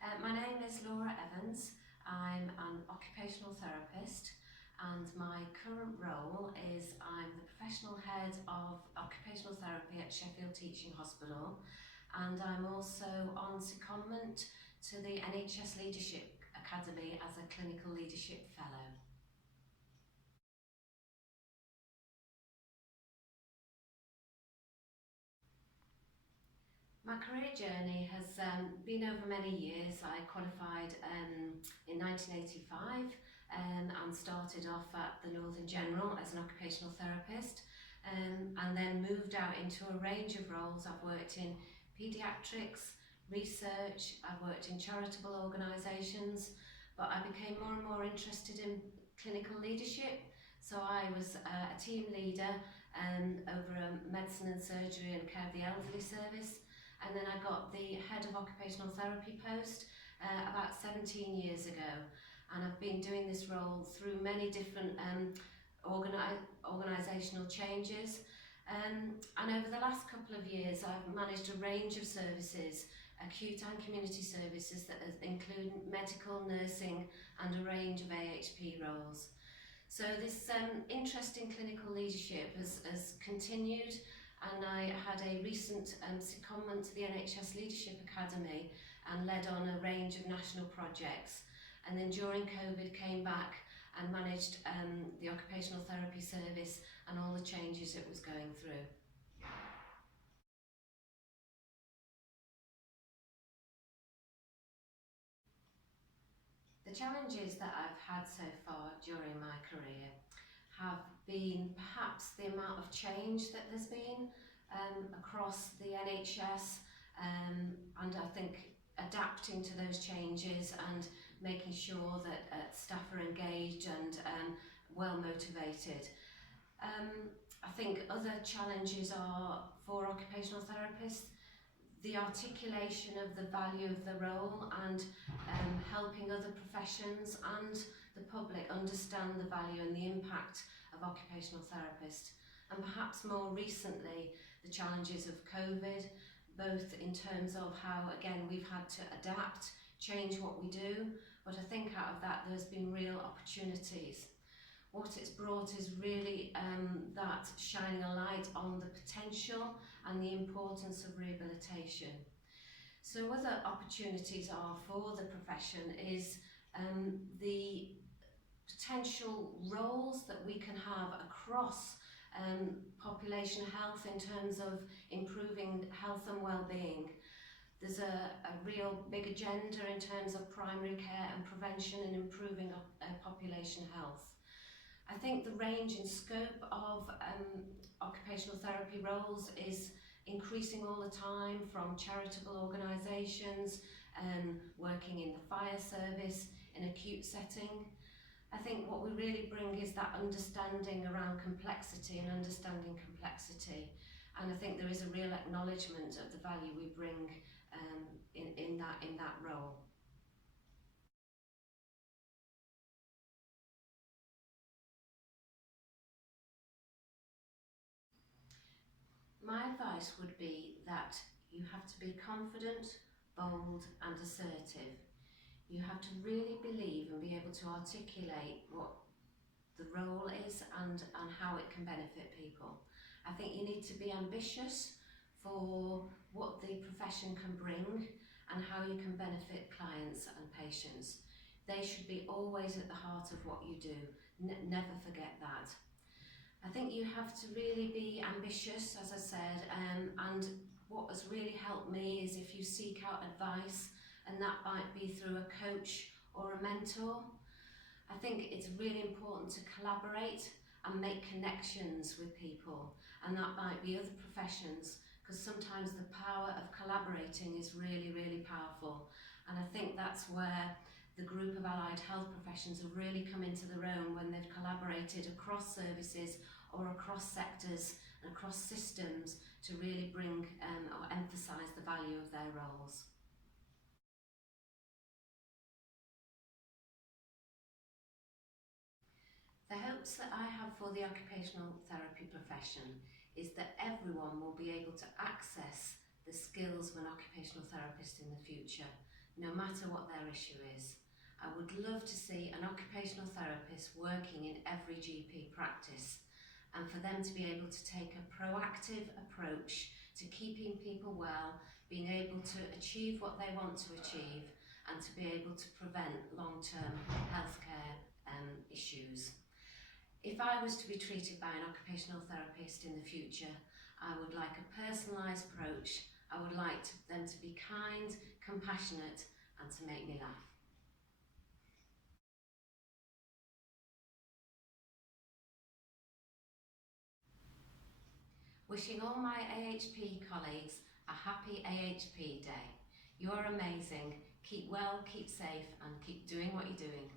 My name is Laura Evans. I'm an occupational therapist and my current role is I'm the professional head of occupational therapy at Sheffield Teaching Hospital, and I'm also on secondment to the NHS Leadership Academy as a Clinical Leadership Fellow. My career journey has been over many years. I qualified in 1985 and started off at the Northern General as an occupational therapist, and then moved out into a range of roles. I've worked in paediatrics, research, I've worked in charitable organisations, but I became more and more interested in clinical leadership. So I was a team leader over a medicine and surgery and care of the elderly service. And then I got the head of occupational therapy post about 17 years ago. And I've been doing this role through many different organisational changes. And over the last couple of years, I've managed a range of services, acute and community services that include medical, nursing, and a range of AHP roles. So this interest in clinical leadership has continued, and I had a recent secondment to the NHS Leadership Academy and led on a range of national projects. And then during COVID came back and managed the occupational therapy service and all the changes it was going through. The challenges that I've had so far during my career have been perhaps the amount of change that there's been across the NHS, and I think adapting to those changes and making sure that staff are engaged and well motivated. I think other challenges are for occupational therapists the articulation of the value of the role and helping other professions and the public understand the value and the impact of occupational therapists. And perhaps more recently, the challenges of COVID, both in terms of how, again, we've had to adapt, change what we do, but I think out of that there's been real opportunities. What it's brought is really that shining a light on the potential and the importance of rehabilitation. So other opportunities are for the profession is the potential roles that we can have across population health in terms of improving health and well-being. There's a real big agenda in terms of primary care and prevention and improving population health. I think the range and scope of occupational therapy roles is increasing all the time, from charitable organisations and working in the fire service, in acute setting. I think what we really bring is that understanding around complexity and understanding complexity. And I think there is a real acknowledgement of the value we bring in that role. My advice would be that you have to be confident, bold and assertive. You have to really believe and be able to articulate what the role is and how it can benefit people. I think you need to be ambitious for what the profession can bring and how you can benefit clients and patients. They should be always at the heart of what you do. Never forget that. I think you have to really be ambitious, as I said, and what has really helped me is if you seek out advice, and that might be through a coach or a mentor. I think it's really important to collaborate and make connections with people, and that might be other professions, because sometimes the power of collaborating is really, really powerful. And I think that's where the group of allied health professions have really come into their own when they've collaborated across services or across sectors and across systems to really bring or emphasise the value of their roles. The hopes that I have for the occupational therapy profession is that everyone will be able to access the skills of an occupational therapist in the future. no matter what their issue is. I would love to see an occupational therapist working in every GP practice, and for them to be able to take a proactive approach to keeping people well, being able to achieve what they want to achieve, and to be able to prevent long-term healthcare issues. If I was to be treated by an occupational therapist in the future, I would like a personalised approach. I would like them to be kind, compassionate, and to make me laugh. Wishing all my AHP colleagues a happy AHP Day. You're amazing. Keep well, keep safe, and keep doing what you're doing.